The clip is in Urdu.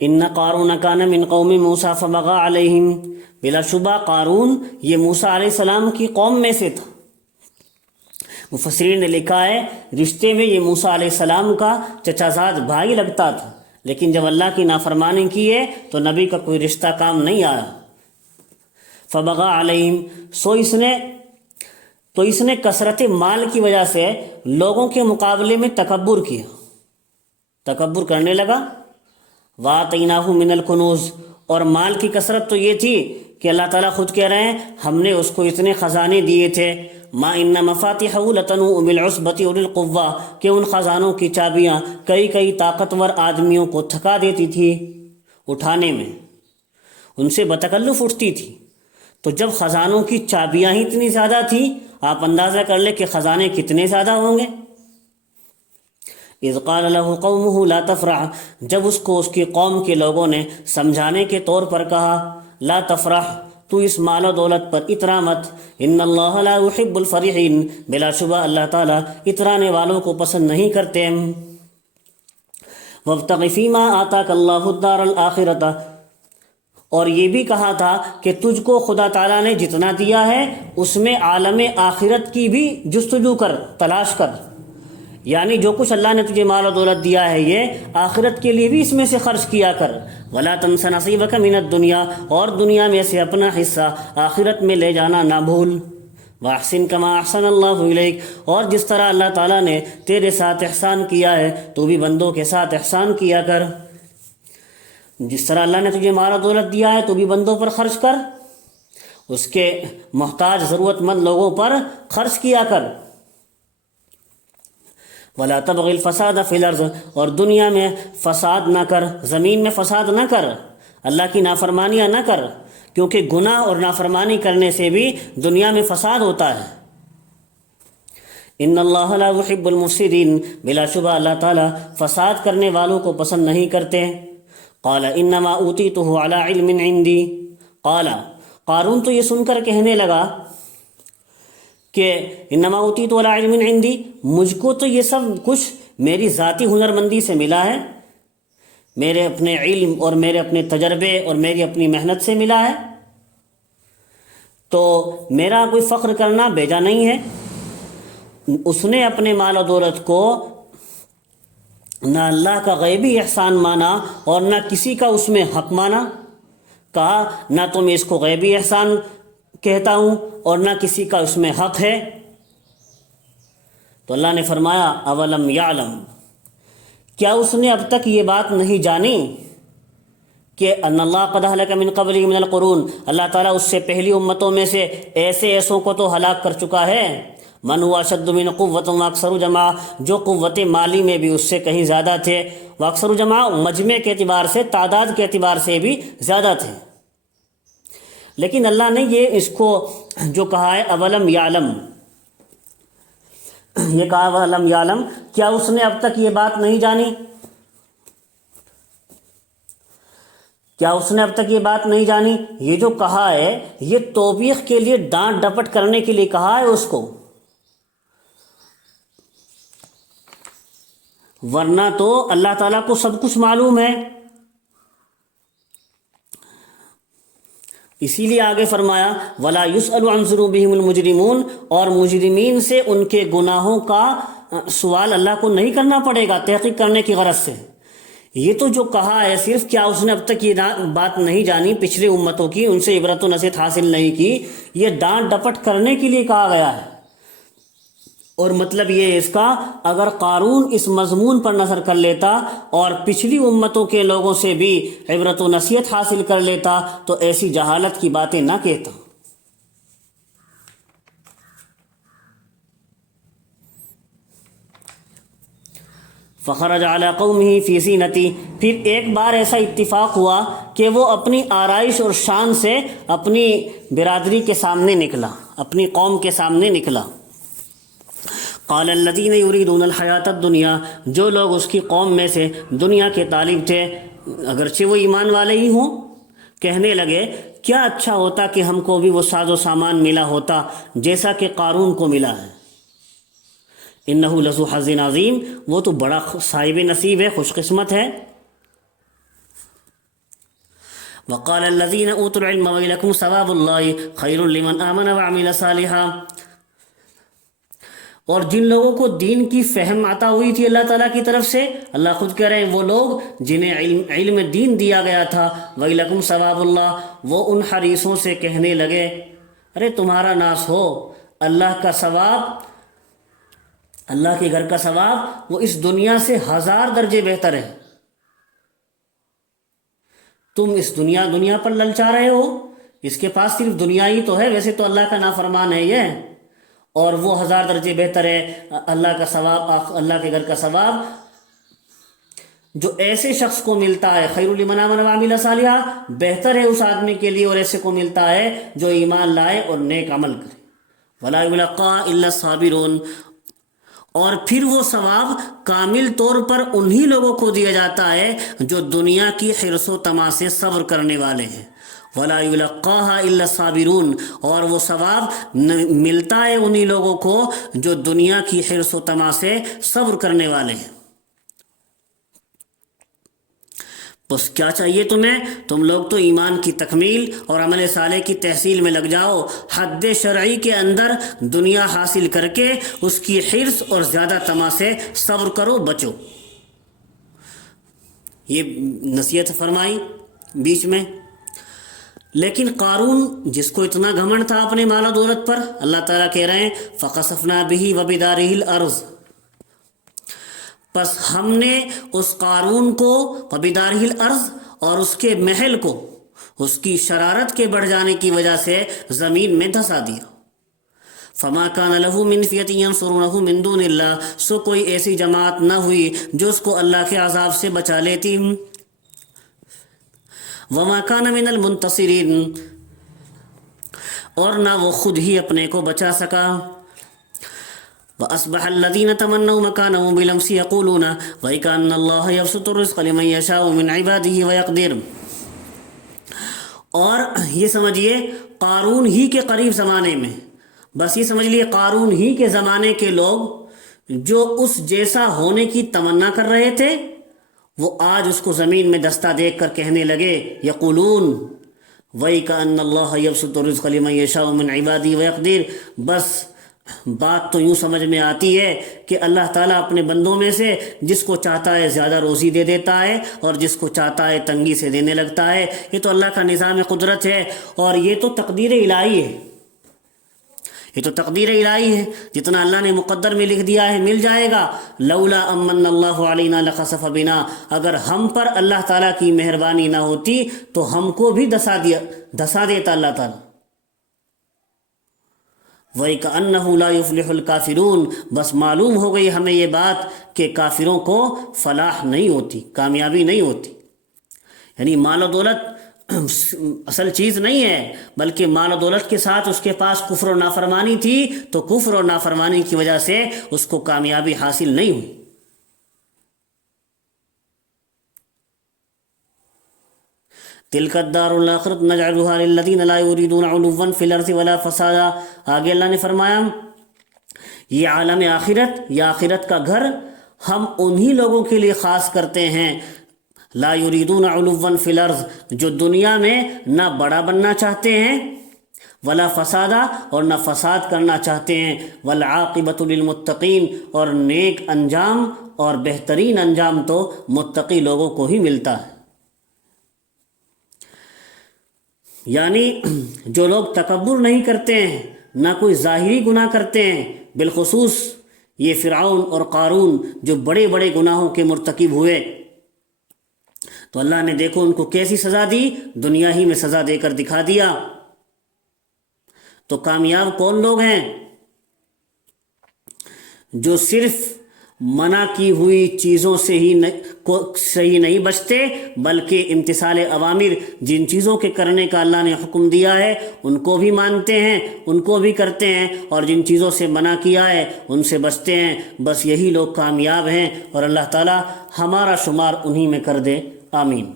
ان قارون کان من قوم موسیٰ فبغى علیہم، بلا شبہ قارون یہ موسیٰ علیہ السلام کی قوم میں سے تھا۔ مفسرین نے لکھا ہے رشتے میں یہ موسیٰ علیہ السلام کا چچا زاد بھائی لگتا تھا، لیکن جب اللہ کی نافرمانی کی ہے تو نبی کا کوئی رشتہ کام نہیں آیا۔ فبغى علیہم، تو اس نے کثرت مال کی وجہ سے لوگوں کے مقابلے میں تکبر کیا، تکبر کرنے لگا۔ وَآتَيْنَاهُ مِنَ الْكُنُوزِ، اور مال کی کثرت تو یہ تھی کہ اللہ تعالیٰ خود کہہ رہے ہیں ہم نے اس کو اتنے خزانے دیے تھے، مَا إِنَّ مَفَاتِحَهُ لَتَنُوءُ بِالْعُصْبَةِ أُولِي الْقُوَّةِ، کہ ان خزانوں کی چابیاں کئی طاقتور آدمیوں کو تھکا دیتی تھی اٹھانے میں، ان سے بتکلف اٹھتی تھی۔ تو جب خزانوں کی چابیاں ہی اتنی زیادہ تھیں، آپ اندازہ کر لیں کہ خزانے کتنے زیادہ ہوں گے۔ اذ قال له قومه لا تفرح، جب اس کو اس کی قوم کے لوگوں نے سمجھانے کے طور پر کہا لا تفرح، تو اس مال و دولت پر اترا مت، ان اللہ لا يحب الفرحین، بلا شبہ اللہ تعالیٰ اترانے والوں کو پسند نہیں کرتے۔ وابتغ فیما آتاک اللہ الدار الآخرۃ، اور یہ بھی کہا تھا کہ تجھ کو خدا تعالیٰ نے جتنا دیا ہے اس میں عالم آخرت کی بھی جستجو کر، تلاش کر، یعنی جو کچھ اللہ نے تجھے مال و دولت دیا ہے یہ آخرت کے لیے بھی اس میں سے خرچ کیا کر۔ ولا تنس نصیبک من الدنیا، اور دنیا میں سے اپنا حصہ آخرت میں لے جانا نہ بھول۔ واحسن کما احسن اللہ الیک، اور جس طرح اللہ تعالیٰ نے تیرے ساتھ احسان کیا ہے تو بھی بندوں کے ساتھ احسان کیا کر۔ جس طرح اللہ نے تجھے مال و دولت دیا ہے تو بھی بندوں پر خرچ کر، اس کے محتاج ضرورت مند لوگوں پر خرچ کیا کر۔ ولا تبغ الفساد فی الارض، اور دنیا میں فساد نہ کر، زمین میں فساد نہ کر، اللہ کی نافرمانیاں نہ کر، کیونکہ گناہ اور نافرمانی کرنے سے بھی دنیا میں فساد ہوتا ہے۔ ان اللہ لا يحب المفسدین، بلا شبہ اللہ تعالیٰ فساد کرنے والوں کو پسند نہیں کرتے۔ قال انما اوتیتہ علی علم عندی، قارون تو یہ سن کر کہنے لگا کہ انما اوتیتہ علی علم عندی، مجھ کو تو یہ سب کچھ میری ذاتی ہنرمندی سے ملا ہے، میرے اپنے علم اور میرے اپنے تجربے اور میری اپنی محنت سے ملا ہے، تو میرا کوئی فخر کرنا بیجا نہیں ہے۔ اس نے اپنے مال و دولت کو نہ اللہ کا غیبی احسان مانا اور نہ کسی کا اس میں حق مانا، کہا نہ تو میں اس کو غیبی احسان کہتا ہوں اور نہ کسی کا اس میں حق ہے۔ تو اللہ نے فرمایا اولم یعلم، کیا اس نے اب تک یہ بات نہیں جانی کہ ان اللہ قد اہلک من قبلہ من القرون، اللہ تعالیٰ اس سے پہلی امتوں میں سے ایسوں کو تو ہلاک کر چکا ہے، من ہوا اشد من قوۃ واکثر جماع، جو قوت مالی میں بھی اس سے کہیں زیادہ تھے، واکثر جماع مجمع کے اعتبار سے، تعداد کے اعتبار سے بھی زیادہ تھے۔ لیکن اللہ نے یہ اس کو جو کہا ہے اولم یعلم، یہ کہا اولم یعلم، کیا اس نے اب تک یہ بات نہیں جانی؟ کیا اس نے اب تک یہ بات نہیں جانی؟ یہ جو کہا ہے یہ توبیخ کے لیے، ڈانٹ ڈپٹ کرنے کے لیے کہا ہے اس کو، ورنہ تو اللہ تعالیٰ کو سب کچھ معلوم ہے۔ اسی لیے آگے فرمایا وَلَا يُسْأَلُ عَنْ ذُنُوبِهِمُ الْمُجْرِمُونَ، اور مجرمین سے ان کے گناہوں کا سوال اللہ کو نہیں کرنا پڑے گا تحقیق کرنے کی غرض سے۔ یہ تو جو کہا ہے صرف، کیا اس نے اب تک یہ بات نہیں جانی پچھلی امتوں کی، ان سے عبرت و نصیحت حاصل نہیں کی، یہ ڈانٹ ڈپٹ کرنے کے لیے کہا گیا ہے۔ اور مطلب یہ ہے اس کا، اگر قارون اس مضمون پر نظر کر لیتا اور پچھلی امتوں کے لوگوں سے بھی عبرت و نصیحت حاصل کر لیتا تو ایسی جہالت کی باتیں نہ کہتا۔ فخرج علی قومہ فی زینتی، پھر ایک بار ایسا اتفاق ہوا کہ وہ اپنی آرائش اور شان سے اپنی برادری کے سامنے نکلا، اپنی قوم کے سامنے نکلا۔ قال الذین یریدون الحیاۃ الدنیا، جو لوگ اس کی قوم میں سے دنیا کے طالب تھے، اگرچہ وہ ایمان والے ہی ہوں، کہنے لگے کیا اچھا ہوتا کہ ہم کو بھی وہ ساز و سامان ملا ہوتا جیسا کہ قارون کو ملا ہے۔ انہ لذو حظ عظیم، وہ تو بڑا صاحب نصیب ہے، خوش قسمت ہے۔ وقال الذين اوتوا العلم ويلكم ثواب الله خير لمن آمن وعمل صالحا۔ اور جن لوگوں کو دین کی فہم عطا ہوئی تھی اللہ تعالیٰ کی طرف سے، اللہ خود کہہ رہے ہیں وہ لوگ جنہیں علم دین دیا گیا تھا، وَإِلَكُمْ ثواب اللہ، وہ ان حریصوں سے کہنے لگے ارے تمہارا ناس ہو، اللہ کا ثواب، اللہ کے گھر کا ثواب وہ اس دنیا سے 1000 درجے بہتر ہے۔ تم اس دنیا پر للچا رہے ہو، اس کے پاس صرف دنیا ہی تو ہے، ویسے تو اللہ کا نافرمان ہے یہ، اور وہ 1000 درجے بہتر ہے اللہ کا ثواب، اللہ کے گھر کا ثواب جو ایسے شخص کو ملتا ہے، خیر لمن آمن وعمل صالحا، بہتر ہے اس آدمی کے لیے اور ایسے کو ملتا ہے جو ایمان لائے اور نیک عمل کرے۔ ولا یلقاها الا الصابرون، اور پھر وہ ثواب کامل طور پر انہی لوگوں کو دیا جاتا ہے جو دنیا کی حرص و طمع سے صبر کرنے والے ہیں۔ وَلَا يُلَقَّاهَا إِلَّا الصَّابِرُونَ، اور وہ ثواب ملتا ہے انہی لوگوں کو جو دنیا کی حرص و طمع سے صبر کرنے والے ہیں۔ بس کیا چاہیے تمہیں؟ تم لوگ تو ایمان کی تکمیل اور عمل صالح کی تحصیل میں لگ جاؤ، حد شرعی کے اندر دنیا حاصل کر کے اس کی حرص اور زیادہ طمع سے صبر کرو، بچو۔ یہ نصیحت فرمائی بیچ میں۔ لیکن قارون جس کو اتنا گھمنڈ تھا اپنے مال و دولت پر، اللہ تعالیٰ کہہ رہے ہیں فَخَسَفْنَا بِهِ وَبِدَارِهِ الْأَرْضِ، پس ہم نے اس قارون کو وَبِدَارِهِ الْأَرْضِ اور اس کے محل کو اس کی شرارت کے بڑھ جانے کی وجہ سے زمین میں دھسا دیا۔ فَمَا كَانَ لَهُ مِنْ فِيَةٍ يَنْصُرُونَهُ مِنْ دُونِ اللَّهِ، سو کوئی ایسی جماعت نہ ہوئی جو اس کو اللہ کے عذاب سے بچا لیتی۔ وَمَا كَانَ مِنَ الْمُنْتَصِرِينَ، اور نہ وہ خود ہی اپنے کو بچا سکا۔ وَأَصْبَحَ الَّذِينَ تَمَنَّوْا مَكَانَهُ بِالْأَمْسِ يَقُولُونَ وَيْكَأَنَّ اللَّهَ يَبْسُطُ الرِّزْقَ لِمَن يَشَاءُ مِنْ عِبَادِهِ وَيَقْدِرُ، اور یہ سمجھیے قارون ہی کے قریب زمانے میں، بس یہ سمجھ لیے قارون ہی کے زمانے کے لوگ جو اس جیسا ہونے کی تمنا کر رہے تھے، وہ آج اس کو زمین میں دستہ دیکھ کر کہنے لگے، یقولون وَيْكَأَنَّ اللَّهَ يَبْسُطُ الرِّزْقَ لِمَن يَشَاءُ مِنْ عِبَادِهِ وَيَقْدِرُ، بس بات تو یوں سمجھ میں آتی ہے کہ اللہ تعالیٰ اپنے بندوں میں سے جس کو چاہتا ہے زیادہ روزی دے دیتا ہے اور جس کو چاہتا ہے تنگی سے دینے لگتا ہے۔ یہ تو اللہ کا نظام قدرت ہے، اور یہ تو تقدیر الہی ہے، یہ تو تقدیر الہی ہے، جتنا اللہ نے مقدر میں لکھ دیا ہے مل جائے گا۔ لولا امن اللہ علینا لخسف بنا، اگر ہم پر اللہ تعالیٰ کی مہربانی نہ ہوتی تو ہم کو بھی دھسا دیتا اللہ تعالیٰ۔ وَيْكَأَنَّهُ لَا يُفْلِحُ الْكَافِرُونَ، بس معلوم ہو گئی ہمیں یہ بات کہ کافروں کو فلاح نہیں ہوتی، کامیابی نہیں ہوتی۔ یعنی مال و دولت اصل چیز نہیں ہے، بلکہ مال و دولت کے ساتھ اس کے پاس کفر و نافرمانی تھی، تو کفر و نافرمانی کی وجہ سے اس کو کامیابی حاصل نہیں ہوئی۔ تِلْكَ الدَّارُ الْآخِرَةُ نَجْعَلُهَا لِلَّذِينَ لَا يُرِيدُونَ عُلُوًّا فِي الْأَرْضِ وَلَا فَسَادًا، آگے اللہ نے فرمایا یہ عالم آخرت یا آخرت کا گھر ہم انہی لوگوں کے لیے خاص کرتے ہیں، لا یریدون علوا فی الارض، جو دنیا میں نہ بڑا بننا چاہتے ہیں، ولا فسادا، اور نہ فساد کرنا چاہتے ہیں، والعاقبۃ للمتقین، اور نیک انجام اور بہترین انجام تو متقی لوگوں کو ہی ملتا ہے۔ یعنی جو لوگ تکبر نہیں کرتے ہیں، نہ کوئی ظاہری گناہ کرتے ہیں، بالخصوص یہ فرعون اور قارون جو بڑے بڑے گناہوں کے مرتکب ہوئے، تو اللہ نے دیکھو ان کو کیسی سزا دی، دنیا ہی میں سزا دے کر دکھا دیا۔ تو کامیاب کون لوگ ہیں؟ جو صرف منع کی ہوئی چیزوں سے ہی نہیں بچتے، بلکہ امتثال اوامر، جن چیزوں کے کرنے کا اللہ نے حکم دیا ہے ان کو بھی مانتے ہیں، ان کو بھی کرتے ہیں، اور جن چیزوں سے منع کیا ہے ان سے بچتے ہیں، بس یہی لوگ کامیاب ہیں، اور اللہ تعالی ہمارا شمار انہی میں کر دے، آمین۔